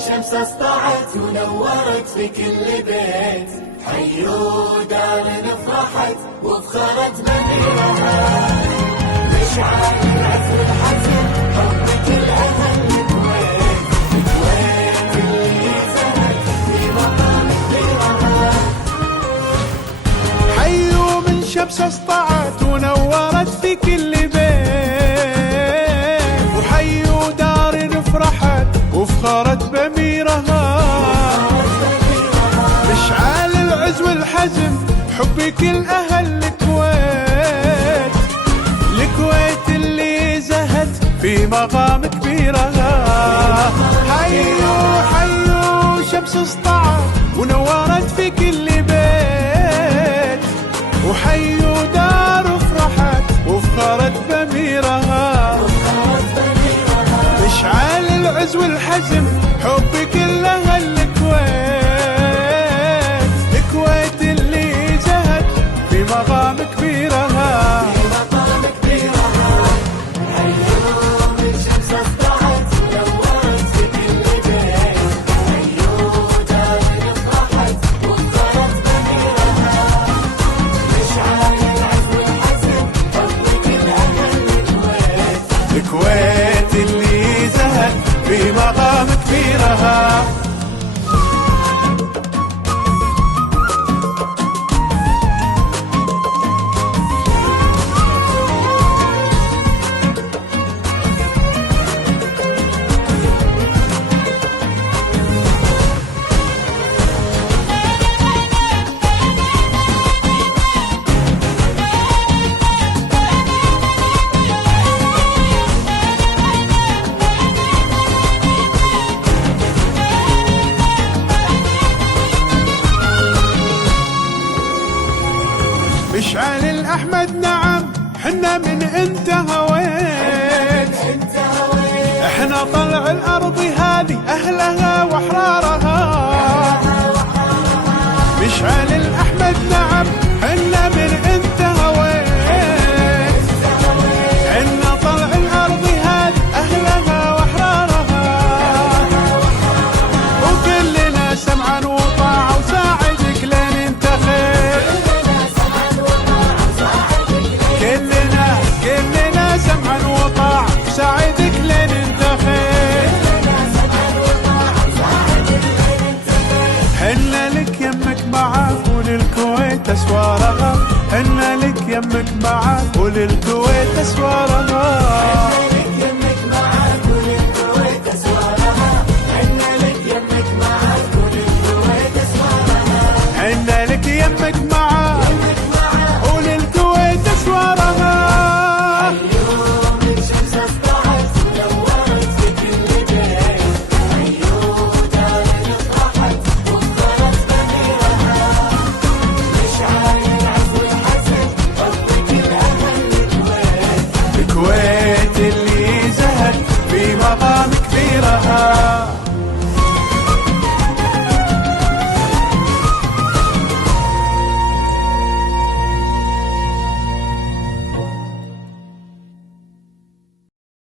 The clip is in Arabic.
الشمس اسطعت ونورت في كل بيت، حيوا دار فرحت وفخرت بأميرها، مشعل العز والحزن حبك الأهل الكويت، الكويت اللي زهت في مقام كبيرها. حيوا من شمس اسطعت ونورت في كل بيت، وحيوا دار فرحت وفخرت بأميرها، مشعال العز والحزم حبك الأهل الكويت، الكويت اللي زهت في مقام كبيرها. حيوا حيوا شمس اسطعت ونورت في كل بيت، وحيوا دار فرحت وفخرت بأميرها، مشعال العز والحزم حبك الأهل الكويت، الكويت اللي زهت في مقام كبيرها. حيوا من شمس اسطعت ونورت في كل بيت، حيوا دار فرحت وفخرت بأميرها، مشعال العز والحزن حبك الأهل الكويت، الكويت اللي زهت في مقام كبيرها. مشعل الأحمد نعم حنا من انت هويت، احنا طلع الأرض هذه أهلها وأحرارها. مشعل الأحمد نعم حنا من انت هويت، حنا طلع الأرض هذه أهلها وأحرارها، وكلنا سمعا وطاعة وساعدك لين انتخيت، كلنا سمعا وطاعة وساعدك لين انتخيت، حنا لك يمك معاك وللكويت اسوارها، حنا لك يمك معاك وللكويت اسوارها.